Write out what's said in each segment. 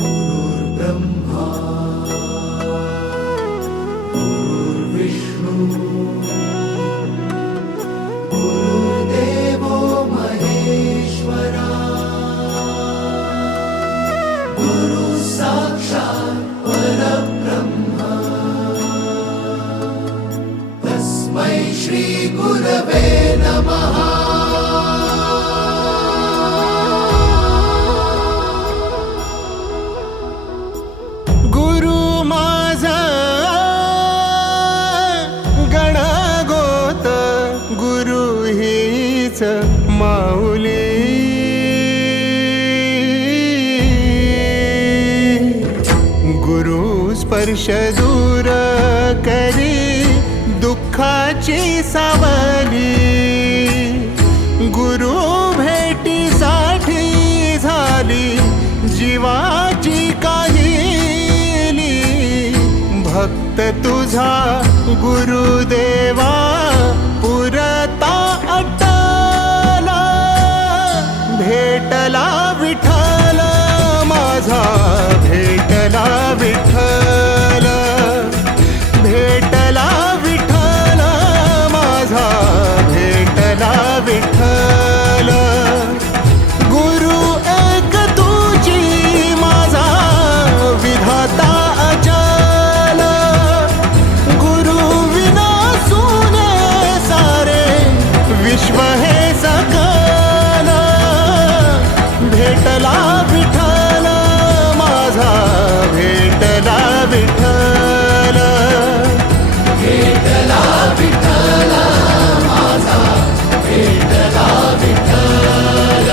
गुरुर्ब्रह्मा गुरुर्विष्णू गुरुर्देवो महेश्वरा गुरु साक्षात् परब्रह्म तस्मै श्री गुरवे नमः। माऊली गुरु स्पर्श दूर करी दुःखाची सावली गुरु भेटीसाठी झाली जीवाची काहिली भक्त तुझा गुरुदेवा पुरता भेटला विठ्ठल माझा भेटला विठ्ठल भेटला विठ्ठल माझा भेटला विठ्ठल गुरु एक तुझी माझा विधाता अचल गुरु विना सुने सारे विश्व हे सकल भेटला विठ्ठल माझा भेटला विठ्ठल भेटला विठ्ठल माझा भेटला विठ्ठल।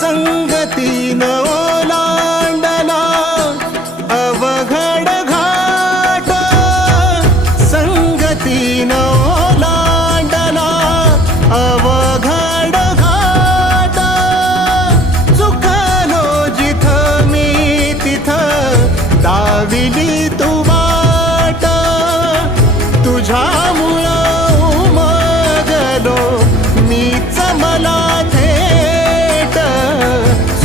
संगतीन ओलांडला अवघड घाट संगतीन ओलांडला अवघड घाट चुकलो जिथं मी तिथं दाविली तू वाट तुझ्यामुळं उमगलो मीच मला थेट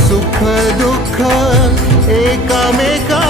सुख दुःख एकामेका